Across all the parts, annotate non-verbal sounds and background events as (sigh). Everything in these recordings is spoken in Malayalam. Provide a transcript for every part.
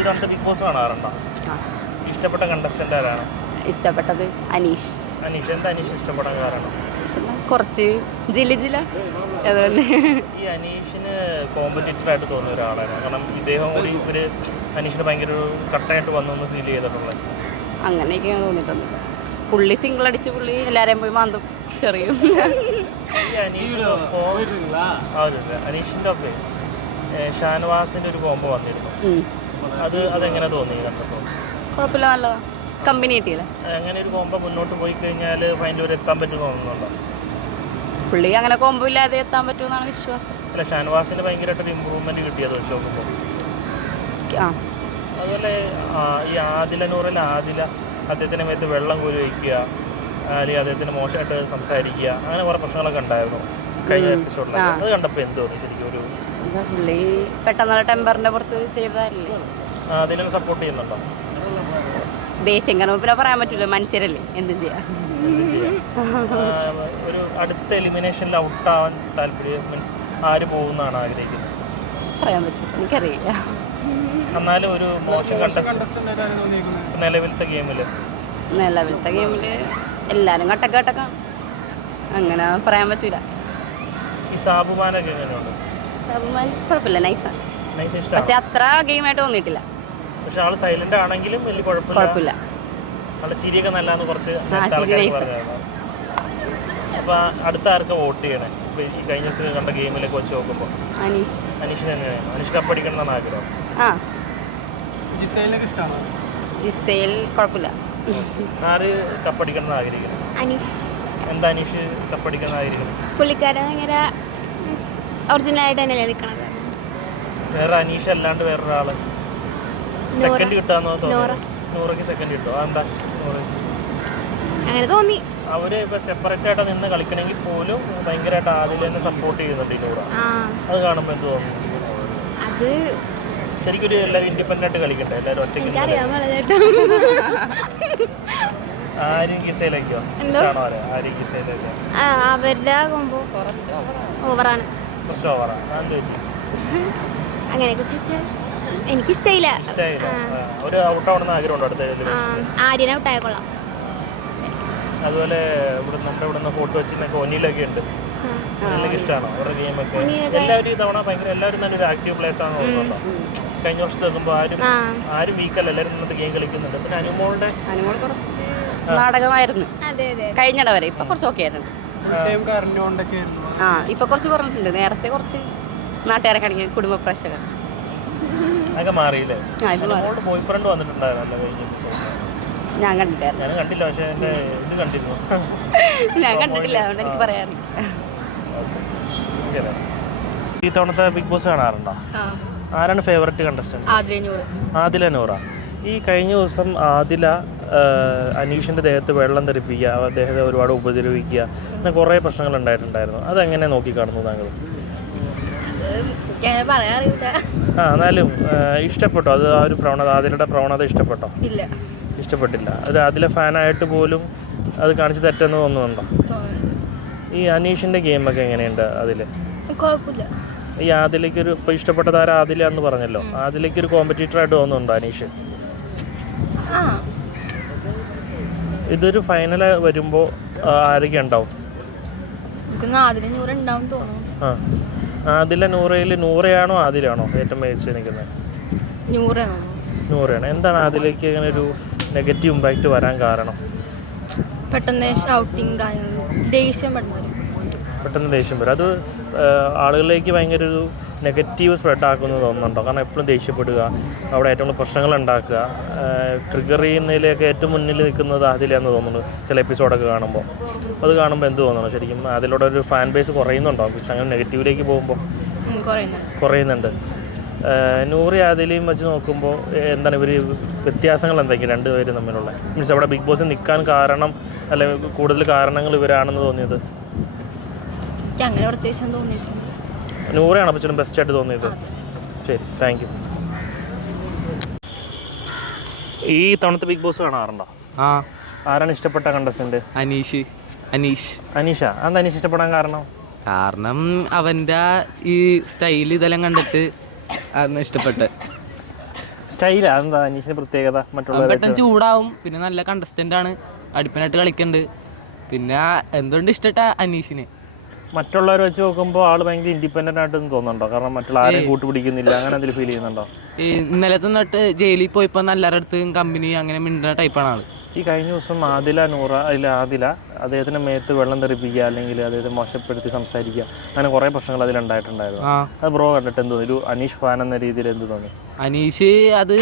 ഈ ബിഗ് ബോസ് കാണാറുണ്ടോ. ഇഷ്ടപ്പെട്ട കണ്ടസ്റ്റന്റ് ആരാണ്? ഇഷ്ടപ്പെട്ടത് അനീഷ്. അനീഷ്. എന്താ അനീഷ് ഇഷ്ടപ്പെടാൻ കാരണം? കുറച്ച് ജില്ല ജില്ല. അതുപോലെ ഈ അനീഷിന് കോമ്പറ്റീറ്റർ ആയിട്ട് തോന്നുന്ന ഒരാളാണ്. കാരണം ഇദ്ദേഹം കൂടി ഇവർ അനീഷിന് ഭയങ്കര ഒരു കട്ടായിട്ട് വന്നു ഫീൽ ചെയ്തിട്ടുള്ളത്. അങ്ങനെയൊക്കെ തോന്നിയിട്ടൊന്നുമില്ല പുള്ളി സിംഗിൾ അടിച്ച് പുള്ളി എല്ലാവരെയും പോയി മാന്തും. ചെറിയും. ഈ അനീഷിന്റെ ഒപ്പം ഒരു ഷാനവാസിന്റെ ഒരു കോംബോ വന്നിരുന്നു. അത് അതെങ്ങനെ തോന്നി കണ്ടപ്പോൾ? കുഴപ്പമില്ല നല്ലതാ. കമ്പനി കിട്ടിയില്ല? അങ്ങനെ ഒരു കോമ്പോ മുന്നോട്ട് പോയി കഴിഞ്ഞാൽ ഫൈനൽ വരെ എത്താൻ പറ്റുമെന്ന് തോന്നുന്നുണ്ടോ? പുള്ളി അങ്ങനെ കോമ്പോ ഇല്ലാതെ എത്താൻ പറ്റുമെന്നാണ് വിശ്വാസം. അല്ല ഷാൻവാസിന് ഭയങ്കരമായിട്ടൊരു ഇമ്പ്രൂവ്മെന്റ് കിട്ടിയത് വെച്ച് നോക്കുമ്പോൾ. ആ. അതുപോലെ ആ, ഈ ആദിലനൂറിൽ ആദില അദ്ദേഹത്തിന്റെ മേത്ത് വെള്ളം കോരി വയ്ക്കുക അല്ലെങ്കിൽ അദ്ദേഹത്തിന് മോശമായിട്ട് സംസാരിക്കുക അങ്ങനെ കുറേ പ്രശ്നങ്ങളൊക്കെ ഉണ്ടായിരുന്നു കഴിഞ്ഞ എപ്പിസോഡിൽ അത് കണ്ടപ്പോൾ എന്ത് തോന്നി ശരിക്കും ഒരു പുള്ളി പെട്ടെന്നുള്ള ടെമ്പറിന്റെ പുറത്ത് ചെയ്തതല്ലേ? ആദിലിനെ സപ്പോർട്ട് ചെയ്യുന്നുണ്ടോ? ദേശീയം കാരണം പിന്നെ പറയാൻ പറ്റില്ല മനുഷ്യരല്ലേ എന്തും ചെയ്യാം. ആ, ഒരു അടുത്ത എലിമിനേഷനിൽ ഔട്ടാവാൻ താല്പര്യം മീൻസ് ആര് പോകുന്നാണ് ആഗ്രഹിക്കുന്നത്? പറയാൻ പറ്റില്ല എനിക്കറിയില്ല. എന്നാലും ഒരു മോശം കണ്ടസ്റ്റ് നിലവിലത്തെ ഗെയിമിൽ നിലവിലത്തെ ഗെയിമിൽ എല്ലാവരും കട്ടക്കാട്ടൊക്കെയാണ് അങ്ങനെ പറയാൻ പറ്റില്ല ഈ സാബുമാനൊക്കെ എങ്ങനെയുണ്ട്? സബുമാൻ കുഴപ്പമില്ല നൈസാണ് പക്ഷെ അത്ര ഗെയിമായിട്ട് തോന്നിയിട്ടില്ല പക്ഷെ ആൾ സൈലന്റ് ആണെങ്കിലും വലിയ കുഴപ്പമില്ല. കുഴപ്പമില്ല. ആളെ ചിരിയൊക്കെ നല്ലാന്ന് കുറച്ച്. അപ്പൊ അടുത്ത ആർക്കാ വോട്ട് ചെയ്യണേ? ഈ കഴിഞ്ഞ ദിവസം കണ്ട ഗെയിമിലൊക്കെ വെച്ച് നോക്കുമ്പോൾ അനീഷ്. അനീഷിന് തന്നെയാണ് അനീഷ് കപ്പടിക്കണം എന്നാണ് ആഗ്രഹം. ആ. ജിസേൽ കുഴപ്പമില്ല. ആര് കപ്പടിക്കണം എന്ന് ആഗ്രഹിക്കുന്നു അനീഷ്. എന്താ അനീഷ് കപ്പടിക്കണം എന്ന് ആഗ്രഹിക്കുന്നു പുള്ളിക്കാരൻ ഭയങ്കര ഒറിജിനലായിട്ട് തന്നെ നിൽക്കണത് വേറെ അനീഷ അല്ലാണ്ട് വേറെ നോറ. സെക്കൻഡ് കിട്ടാന്നോ നോറ. തോന്നുന്നു നൂറയ്ക്ക് സെക്കൻഡ് കിട്ടും. അതെന്താ? അങ്ങനെ തോന്നി. അവർ ഇപ്പൊ സെപ്പറേറ്റ് ആയിട്ട് നിന്ന് കളിക്കണമെങ്കിൽ പോലും ഭയങ്കരമായിട്ട് ആദ്യം തന്നെ സപ്പോർട്ട് ചെയ്യുന്നുണ്ട് ഈ നൂറ. അത് കാണുമ്പോ എന്ത് തോന്നുന്നു അത് ശരിക്കും ഒരു എല്ലാവരും ഇൻഡിപെൻഡന്റ് ആയിട്ട് കളിക്കട്ടെ? എല്ലാവരും ഒറ്റയ്ക്ക് വളരെട്ടോ ആരും അവരെ ആരും ഗിസയിലേക്കോ ആ അവരുടെ ഓവറാണ് അങ്ങനെയൊക്കെ ചോദിച്ചാൽ എനിക്കിഷ്ടമില്ല ആര്യനെ ഔട്ടായ കൊള്ളാം. അതുപോലെ ഇവിടെ നമ്മുടെ ഇവിടെ നിന്ന് ഫോട്ടോ വെച്ചിരുന്നൊക്കെ ഒന്നിലൊക്കെ ഉണ്ട് ഇഷ്ടമാണോ? അവരുടെ ഗെയിമൊക്കെ എല്ലാവരും ഈ തവണ ഭയങ്കര എല്ലാവരും നല്ലൊരു ആക്റ്റീവ് പ്ലേയേഴ്സ് ആണെന്ന് തോന്നുന്നുണ്ടോ കഴിഞ്ഞ വർഷത്തെ നോക്കുമ്പോൾ ആരും ആരും വീക്കല്ല എല്ലാവരും നന്നായിട്ട് ഗെയിം കളിക്കുന്നുണ്ട്. പിന്നെ അനുമോളുടെ നാടകമായിരുന്നു. അതെ അതെ കഴിഞ്ഞിട വരെ ഇപ്പൊ കുറച്ച് ഓക്കെ ആയിട്ടുണ്ട്. ആ ഇപ്പൊ കുറച്ച് കുറഞ്ഞിട്ടുണ്ട്. നേരത്തെ കുറച്ച് നാട്ടുകാരെ കാണിക്കാൻ കുടുംബ പ്രേക്ഷകർ അതൊക്കെ മാറിയില്ലേ? ആ ഇത് മാറി. Boyfriend. ഞാൻ കണ്ടിട്ടായിരുന്നു ഞാനും കണ്ടില്ല പക്ഷെ എന്റെ ഇത് കണ്ടിരുന്നു. (laughs) ഞാൻ കണ്ടിട്ടില്ല അതുകൊണ്ട് എനിക്ക് പറയാറില്ല. ഈ തവണത്തെ ബിഗ് ബോസ് കാണാറുണ്ടോ? ആരാണ് ഫേവററ്റ് കണ്ടസ്റ്റന്റ് ആദിലനൂറ ആദില നൂറ. ഈ കഴിഞ്ഞ ദിവസം ആദില അനീഷിന്റെ അനീഷിന്റെ ദേഹത്ത് വെള്ളം തെറിപ്പിക്കുക അദ്ദേഹത്തെ ഒരുപാട് ഉപദ്രവിക്കുക അങ്ങനെ കുറേ പ്രശ്നങ്ങൾ ഉണ്ടായിട്ടുണ്ടായിരുന്നു. അതെങ്ങനെ നോക്കി കാണുന്നു താങ്കൾ ആ എന്നാലും ഇഷ്ടപ്പെട്ടോ? അത് ആ ഒരു പ്രവണത ആദിലയുടെ പ്രവണത ഇഷ്ടപ്പെട്ടോ? ഇല്ല. ഇഷ്ടപ്പെട്ടില്ല. അത് ആദില ഫാനായിട്ട് പോലും അത് കാണിച്ച് തെറ്റെന്ന് തോന്നുന്നുണ്ടോ? ഈ അനീഷിന്റെ ഗെയിമൊക്കെ എങ്ങനെയുണ്ട് അതിൽ കുഴപ്പമില്ല. ഈ ആദിലേക്ക് ഒരു ഇപ്പോൾ ഇഷ്ടപ്പെട്ട താരം ആദില എന്ന് പറഞ്ഞല്ലോ. ആദിലേക്ക് ഒരു കോമ്പറ്റീറ്റർ ആയിട്ട് തോന്നുന്നുണ്ടോ അനീഷ്? ഇതൊരു ഫൈനൽ വരുമ്പോൾ ആരൊക്കെ ഉണ്ടാവും? ആദില നൂറയിൽ നൂറയാണോ ആദിലാണോ ഏറ്റവും മികച്ച നിൽക്കുന്നത്? നൂറയാണ് എന്താണ് ആദിലേക്ക് ഇങ്ങനെ ഒരു നെഗറ്റീവ് ഇമ്പാക്റ്റ് വരാൻ കാരണം? പെട്ടെന്ന് ഷൗട്ടിങ് ദേഷ്യം പെട്ടെന്ന് ദേഷ്യം വരും. അത് ആളുകളിലേക്ക് ഭയങ്കര ഒരു നെഗറ്റീവ് സ്പ്രെഡ് ആക്കുന്നത് തോന്നുന്നുണ്ടോ? കാരണം എപ്പോഴും ദേഷ്യപ്പെടുക അവിടെ ഏറ്റവും കൂടുതൽ പ്രശ്നങ്ങൾ ഉണ്ടാക്കുക ട്രിഗർ ചെയ്യുന്നതിലേക്ക് ഏറ്റവും മുന്നിൽ നിൽക്കുന്നത് അതിലാന്ന് തോന്നുന്നു ചില എപ്പിസോഡൊക്കെ കാണുമ്പോൾ. അത് കാണുമ്പോൾ എന്ത് തോന്നുന്നു? ശരിക്കും അതിലൂടെ ഒരു ഫാൻ ബേസ് കുറയുന്നുണ്ടോ? പക്ഷെ അങ്ങനെ നെഗറ്റീവിലേക്ക് പോകുമ്പോൾ? കുറയുന്നുണ്ട്. നൂറി ആദിലയും വെച്ച് നോക്കുമ്പോൾ എന്താണ് ഇവർ വ്യത്യാസങ്ങൾ എന്തൊക്കെയാണ് രണ്ടുപേരും തമ്മിലുള്ള? മീൻസ് അവിടെ ബിഗ് ബോസിൽ നിൽക്കാൻ കാരണം അല്ലെ കൂടുതൽ കാരണങ്ങൾ ഇവരാണെന്ന് തോന്നിയത്? അങ്ങനെ പ്രത്യേകിച്ച് തോന്നിയിട്ടുണ്ട് നൂറയാണ് അപ്പോൾ ബെസ്റ്റ് ആയിട്ട് തോന്നിയത്. ശരി താങ്ക് യു ഈ തവണത്തെ ബിഗ് ബോസ് കാണാറുണ്ടോ? ആ. ആരാണ് ഇഷ്ടപ്പെട്ട കണ്ടസ്റ്റന്റ് അനീഷ്. അനീഷ്. അനീഷ? എന്താ അനീഷ് ഇഷ്ടപ്പെടാൻ കാരണം? കാരണം അവന്റെ ഈ സ്റ്റൈൽ ഇതെല്ലാം കണ്ടിട്ട് അന്ന് ഇഷ്ടപ്പെട്ട്. സ്റ്റൈലാ എന്താ അനീഷിന്റെ പ്രത്യേകത? മറ്റുള്ളവരെ പെട്ടെന്ന് ചൂടാവും. പിന്നെ നല്ല കണ്ടസ്റ്റന്റ് ആണ്. അടിപ്പനായിട്ട് കളിക്കുന്നുണ്ട് പിന്നെ എന്തുകൊണ്ട് ഇഷ്ടട്ട അനീഷിന്? മറ്റുള്ളവരെ വെച്ച് നോക്കുമ്പോൾ ആൾ ഭയങ്കര ഇൻഡിപെൻഡന്റ് ആയിട്ട് തോന്നുന്നുണ്ടോ? കാരണം മറ്റുള്ള ആരെയും കൂട്ടുപിടിക്കുന്നില്ല അങ്ങനെ എന്തെങ്കിലും ഫീൽ ചെയ്യുന്നുണ്ടോ? ഈ ഇന്നലത്തെ തൊട്ട് ജയിലിൽ പോയപ്പോൾ നല്ലവരുടെ അടുത്ത് കമ്പനി അങ്ങനെ മിണ്ടുന്ന ടൈപ്പാണ് ആൾ. ഈ കഴിഞ്ഞ ദിവസം ആദില നൂറ അതിൽ ആദില അദ്ദേഹത്തിന്റെ മേത്ത് വെള്ളം തെറിപ്പിക്കുക അല്ലെങ്കിൽ അദ്ദേഹത്തെ മോശപ്പെടുത്തി സംസാരിക്കുക അങ്ങനെ കുറേ പ്രശ്നങ്ങൾ അതിലുണ്ടായിട്ടുണ്ടായിരുന്നു അത് ബ്രോ കണ്ടിട്ട് എന്തോ തോന്നി? ഒരു അനീഷ് ഫാൻ എന്ന രീതിയിൽ എന്ത് തോന്നി? അനീഷ് അത്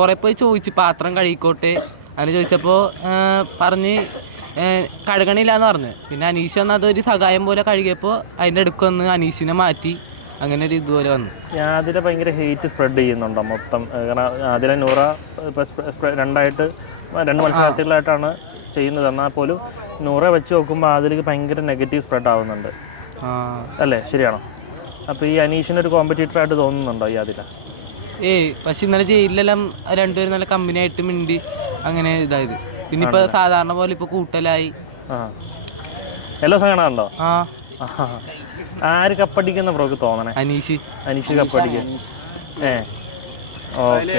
കുറെ പോയി ചോദിച്ചു പാത്രം കഴിക്കോട്ടെ അങ്ങനെ ചോദിച്ചപ്പോൾ പറഞ്ഞ് കഴുകണില്ല എന്ന് പറഞ്ഞു. പിന്നെ അനീഷ് വന്ന് അതൊരു സഹായം പോലെ കഴുകിയപ്പോൾ അതിന്റെ അടുക്ക് വന്ന് അനീഷിനെ മാറ്റി. അങ്ങനെ ഒരു ഇതുപോലെ വന്നു. ഞാൻ ആദില ഭയങ്കര ഹെയ്റ്റ് സ്പ്രെഡ് ചെയ്യുന്നുണ്ടോ മൊത്തം? കാരണം അതിലെ നൂറ രണ്ടായിട്ട് രണ്ട് മത്സരാർത്ഥികളായിട്ടാണ് ചെയ്യുന്നത്. എന്നാൽ പോലും നൂറ വെച്ച് നോക്കുമ്പോൾ അതിലേക്ക് ഭയങ്കര നെഗറ്റീവ് സ്പ്രെഡ് ആവുന്നുണ്ട്. അല്ലേ? ശരിയാണോ? അപ്പോൾ ഈ അനീഷിനൊരു കോമ്പറ്റീറ്റർ ആയിട്ട് തോന്നുന്നുണ്ടോ ഈ അതില ഏയ് പക്ഷെ ഇന്നലെ ജയിലിലെല്ലാം രണ്ടുപേരും നല്ല കമ്പനി ആയിട്ട് മിണ്ടി അങ്ങനെ ഇതായത്. പിന്നെ ഇപ്പൊ സാധാരണ പോലെ ഇപ്പൊ കൂട്ടലായി. ആ. എല്ലാ ദിവസം കാണാറുണ്ടോ. ആര് കപ്പടിക്കുന്ന ബ്രോക്ക് തോന്നണേ? അനീഷ്. അനീഷ് കപ്പടിക്കും. ഏ. ഓക്കെ.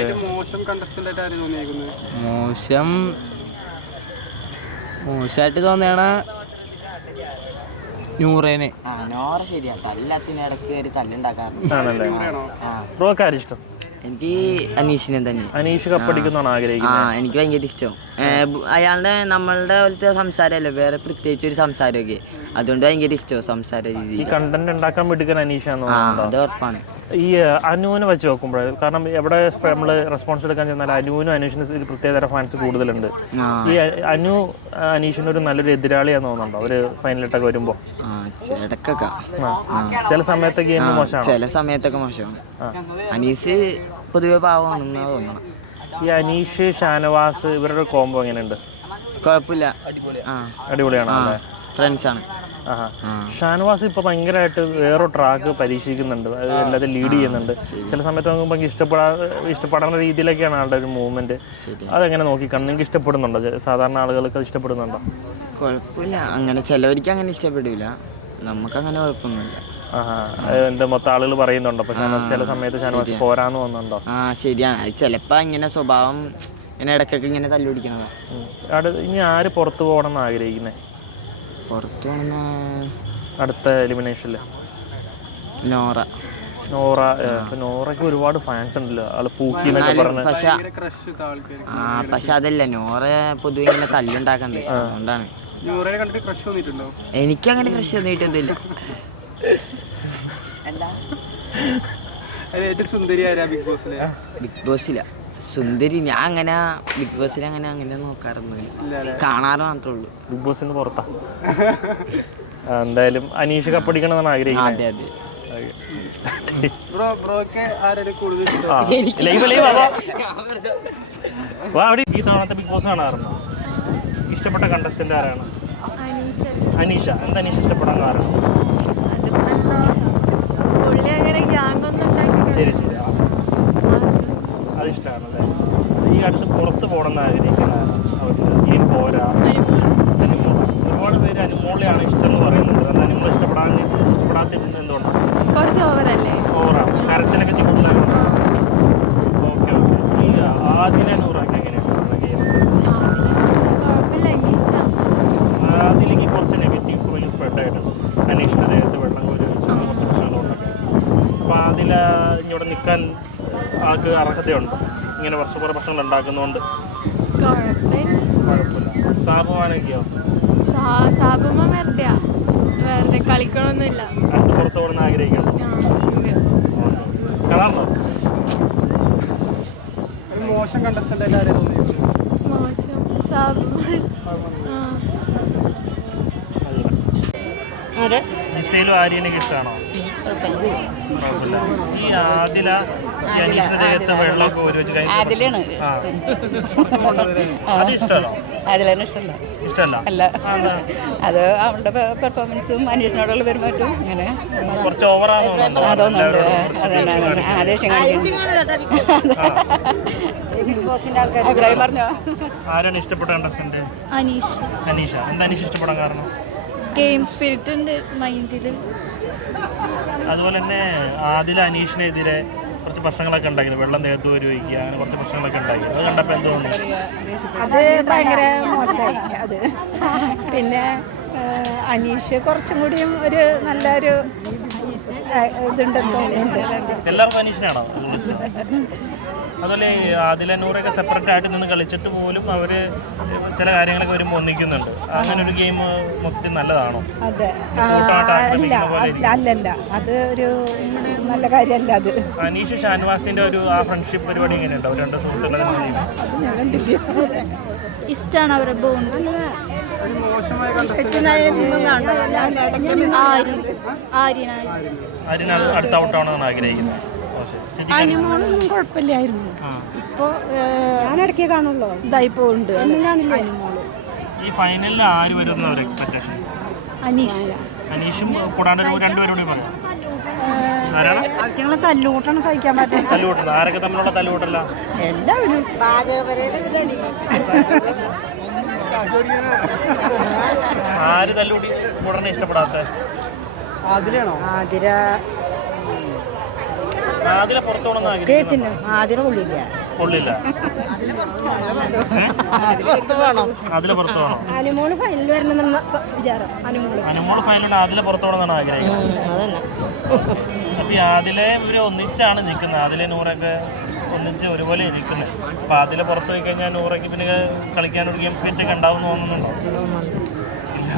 മോശം മോശമായിട്ട് തോന്നിയാണ് നൂറേനെ. ബ്രോക്ക് ആരിഷ്ടം ഇഷ്ടം? എനിക്ക് അനീഷിനെ തന്നെ. അനീഷ് കപ്പടിക്കുന്നതാണ് ആഗ്രഹിക്കുന്നത്. ആ എനിക്ക് ഭയങ്കര ഇഷ്ടം. അയാളുടെ നമ്മളുടെ പോലത്തെ സംസാരമല്ലേ? വേറെ പ്രത്യേകിച്ച് ഒരു സംസാരമൊക്കെ. അതുകൊണ്ട് ഭയങ്കര ഇഷ്ടം സംസാര ഈ രീതി കണ്ടന്റ് ഉണ്ടാക്കാൻ മിടുക്കൻ അനീഷാന്ന് ആ അത് ഉറപ്പാണ്. ഈ അനുവിനെ വെച്ച് നോക്കുമ്പോൾ കാരണം എവിടെ നമ്മൾ റെസ്പോൺസ് എടുക്കാൻ ചെന്നാൽ അനുവിനും അനീഷിനും ഒരു പ്രത്യേകതര ഫാൻസ് കൂടുതലുണ്ട്. ഈ അനു അനീഷിന് ഒരു നല്ലൊരു എതിരാളിയാന്ന് തോന്നുന്നുണ്ടോ? ഒരു ഫൈനലിട്ടൊക്കെ വരുമ്പോ. ചില സമയത്തൊക്കെ മോശമാണ്? ചില സമയത്തൊക്കെ മോശമാണ്. അനീഷ് പൊതുവെ പാവമാണെന്ന് തോന്നണം ഈ അനീഷ് ഷാനവാസ് ഇവരുടെ കോംബോ എങ്ങനെയുണ്ട്? കുഴപ്പമില്ല. അടിപൊളിയാണ് ഫ്രണ്ട്സാണ്. ഷാനവാസ് ഇപ്പൊ ഭയങ്കരമായിട്ട് വേറെ ട്രാക്ക് പരീക്ഷിക്കുന്നുണ്ട്. അത് ലീഡ് ചെയ്യുന്നുണ്ട്. ചില സമയത്ത് നോക്കുമ്പോൾ എനിക്ക് ഇഷ്ടപ്പെടാ ഇഷ്ടപ്പെടുന്ന രീതിയിലൊക്കെയാണ് ആളുടെ ഒരു മൂവ്മെന്റ് അതെങ്ങനെ നോക്കി നിങ്ങൾക്ക് ഇഷ്ടപ്പെടുന്നുണ്ടോ? സാധാരണ ആളുകൾക്ക് അത് ഇഷ്ടപ്പെടുന്നുണ്ടോ? കുഴപ്പമില്ല. അങ്ങനെ ചിലവർക്ക് അങ്ങനെ ഇഷ്ടപ്പെടില്ല. നമുക്ക് അങ്ങനെ കുഴപ്പമൊന്നുമില്ല. ആഹാ. എന്റെ മൊത്തം ആളുകൾ പറയുന്നുണ്ടോ? ചില സമയത്ത് ഷാനവാസ് പോരാന്ന് തോന്നുന്നുണ്ടോ? ആ ശരിയാണ്. അത് ചിലപ്പോൾ ഇങ്ങനെ സ്വഭാവം ഇങ്ങനെ ഇടയ്ക്കൊക്കെ ഇങ്ങനെ തല്ലുപിടിക്കണതാ. ഇനി ആര് പുറത്തു പോകണം എന്ന് ആഗ്രഹിക്കുന്നത് പുറത്തു പോകുന്ന അടുത്ത എലിമിനേഷനിൽ നോറ. നോറ നോറയ്ക്ക് ഒരുപാട് ഫാൻസ് ഉണ്ടല്ലോ. ആൾ പൂക്കി എന്നൊക്കെ പറഞ്ഞ്. പക്ഷെ ആ പക്ഷെ അതല്ല നോറ പൊതുവെ ഇങ്ങനെ തല്ലുണ്ടാക്കണ്ട്? അതുകൊണ്ടാണ്. എനിക്കങ്ങനെ ക്രഷ് തോന്നിയിട്ടൊന്നുമില്ല ബിഗ് ബോസില. സുന്ദരി ഞാൻ അങ്ങനെ ബിഗ് ബോസിൽ അങ്ങനെ അങ്ങനെ നോക്കാറൊന്നുമില്ല കാണാറ് മാത്രമേ ഉള്ളൂ. ബിഗ് ബോസിന് പുറത്താ. എന്തായാലും അനീഷ് കപ്പടിക്കണം എന്നാണ് ആഗ്രഹിക്കുന്നത്. അതെ അതെ. അവിടെ ഈ തവണത്തെ ബിഗ് ബോസ് കാണാറുണ്ടോ? ഇഷ്ടപ്പെട്ട കണ്ടസ്റ്റന്റ് ആരാണ്? അനീഷ. എന്താ അനീഷ ഇഷ്ടപ്പെടാൻ കാരണം? ശരി ശരി. ഇഷ്ടമാണല്ലേ? ഈ അടുത്ത് പുറത്ത് പോകണം എന്ന് ആഗ്രഹിക്കുന്ന അവർക്ക് ഈ പോരാ ഒരുപാട് പേര് അനുമോളെയാണ് ഇഷ്ടം എന്ന് പറയുന്നുണ്ട് അത് അനുമോൾ ഇഷ്ടപ്പെടാൻ ഇഷ്ടപ്പെടാത്ത എന്തുകൊണ്ടാണ് കുറച്ച് ഓവറല്ലേ ഓവറാണ് കരച്ചിലൊക്കെ കൂടുതലാണ് ഓക്കെ ഓക്കെ ഈ ആദിലെ നൂറാക്കി എങ്ങനെയാണ് ഗെയിം കുഴപ്പമില്ല എനിക്ക് ഇഷ്ടം അതിലേക്ക് കുറച്ച് നെഗറ്റീവ് പോയിന്റ് സ്പ്രെഡ് ആയിട്ടുണ്ട് അനീഷിന്റെ ദേഹത്ത് വെള്ളം കോരി ഒഴിച്ചു അങ്ങനെ കുറച്ച് പ്രശ്നങ്ങളുണ്ടൊക്കെ അപ്പോൾ അതിൽ ഇങ്ങോട്ട് നിൽക്കാൻ അർഹതയുണ്ട് ഇങ്ങനെ വർഷം കുറേ പ്രശ്നങ്ങൾ ഉണ്ടാക്കുന്നതുകൊണ്ട് കുഴപ്പമില്ല. കുഴപ്പമില്ല. സാബുമാനൊക്കെയോ സാ- സാബുമ്മ വെറുതെയാ വെറുതെ കളിക്കണമൊന്നുമില്ല അടുത്ത് പുറത്ത് പോകണമെന്ന് ആഗ്രഹിക്കണം ആ, ഉണ്ട്. കാണാറുണ്ടോ മോശം സാബുമ്മ. ആ. അതില്ല ജിസയിലും ആര്യനൊക്കെ ഇഷ്ടമാണോ കുഴപ്പമില്ല ഈ ആദില ഈ അനീഷിന്റെ ദേഹത്ത് ഒരു വെച്ച് കഴിഞ്ഞ അതിലാണ് ആ. അത് ഇഷ്ടമല്ലോ ഇഷ്ടമല്ല. ഇഷ്ടമല്ല? അല്ല? അത് അവളുടെ പെർഫോമൻസും അന്വേഷണോടുള്ള പെരുമാറ്റവും ഇങ്ങനെ. തോന്നുന്നുണ്ടോ? അതന്നെ ആ ദേഷ്യം കാണിക്കുന്നു. അഭിപ്രായം പറഞ്ഞോ? ആരാണ് ഇഷ്ടപ്പെട്ട കണ്ടസ്റ്റന്റ് അനീഷ്. അനീഷ. എന്താ അനീഷ് ഇഷ്ടപ്പെടാൻ കാരണം? ഗെയിം സ്പിരിറ്റ് ഉണ്ട് മൈൻഡിൽ അതുപോലെ തന്നെ ആദ്യം അനീഷിനെതിരെ കുറച്ച് പ്രശ്നങ്ങളൊക്കെ ഉണ്ടാക്കി വെള്ളം നേരത്ത് വരി വയ്ക്കുക അങ്ങനെ കുറച്ച് പ്രശ്നങ്ങളൊക്കെ ഉണ്ടാക്കി അത് കണ്ടപ്പോൾ എന്ത് തോന്നി? അത് ഭയങ്കര മോശമായി. അത് പിന്നെ അനീഷ് കുറച്ചും കൂടിയും ഒരു നല്ലൊരു ഇതുണ്ടെന്ന് തോന്നുന്നുണ്ട്. എല്ലാവർക്കും അനീഷിനാണോ (laughs) അതുപോലെ ഈ ആദില നൂറൊക്കെ സെപ്പറേറ്റ് ആയിട്ട് നിന്ന് കളിച്ചിട്ട് പോലും അവർ ചില കാര്യങ്ങളൊക്കെ വരുമ്പോൾ ഒന്നിക്കുന്നുണ്ട്. അങ്ങനെ ഒരു ഗെയിം മൊത്തത്തിൽ നല്ലതാണോ? അതെ. അല്ല അല്ലല്ല. അത് ഒരു നല്ല കാര്യമല്ല അത്. അനീഷ് ഷാൻവാസിന്റെ ഒരു ആ ഫ്രണ്ട്ഷിപ്പ് പരിപാടി എങ്ങനെയുണ്ട്? അവർ രണ്ട് സുഹൃത്തുക്കളെ ഇഷ്ടമാണ് അവരെ ബോണ്ട് ആര്യനാണ്. അടുത്ത ഔട്ടാണെന്നാണ് ആഗ്രഹിക്കുന്നത്. അനുമോളൊന്നും കുഴപ്പമില്ലായിരുന്നു. ഇപ്പോ ഞാനിടയ്ക്ക് കാണുള്ളൂ. ഇതായി പോകുന്നുണ്ട് കാണില്ല ഈ ഫൈനലിൽ ആര് വരുന്ന ഒരു എക്സ്പെക്ടേഷൻ അനീഷ്. അനീഷും കൂടാണ്ട് ഒരു രണ്ടുപേരും കൂടി പറയാം ആരാണ്? ഞങ്ങളെ തല്ലുകൂട്ടണം സഹിക്കാൻ പറ്റില്ല ആരൊക്കെ തമ്മിലുള്ള തല്ലുകൂട്ടല്ല എല്ലാവരും ആര് തല്ലൂടി കൂടണ ഇഷ്ടപ്പെടാത്ത? ആഗ്രഹിക്കുന്നു ആതിര കൊള്ളില്ല. കൊള്ളില്ല. അതിലെ പുറത്തു അനുമോൾ ഫൈനൽ വരണമെന്ന വിചാരം. അനുമോൾ. അനുമോൾ ഫൈനലിൽ ആദിലെ പുറത്തു ആഗ്രഹിക്കുന്നത് അപ്പൊ ഈ ആദിലെ ഇവർ ഒന്നിച്ചാണ് നിൽക്കുന്നത്. ആദിലെ നൂറൊക്കെ ഒന്നിച്ച് ഒരുപോലെ ഇരിക്കുന്നത് അപ്പൊ ആദിലെ പുറത്ത് പോയി കഴിഞ്ഞാൽ നൂറയ്ക്ക് പിന്നെ കളിക്കാൻ ഒരു ഗെയിം ഫിറ്റ് ഒക്കെ ഉണ്ടാവും തോന്നുന്നുണ്ടോ. ഇല്ല.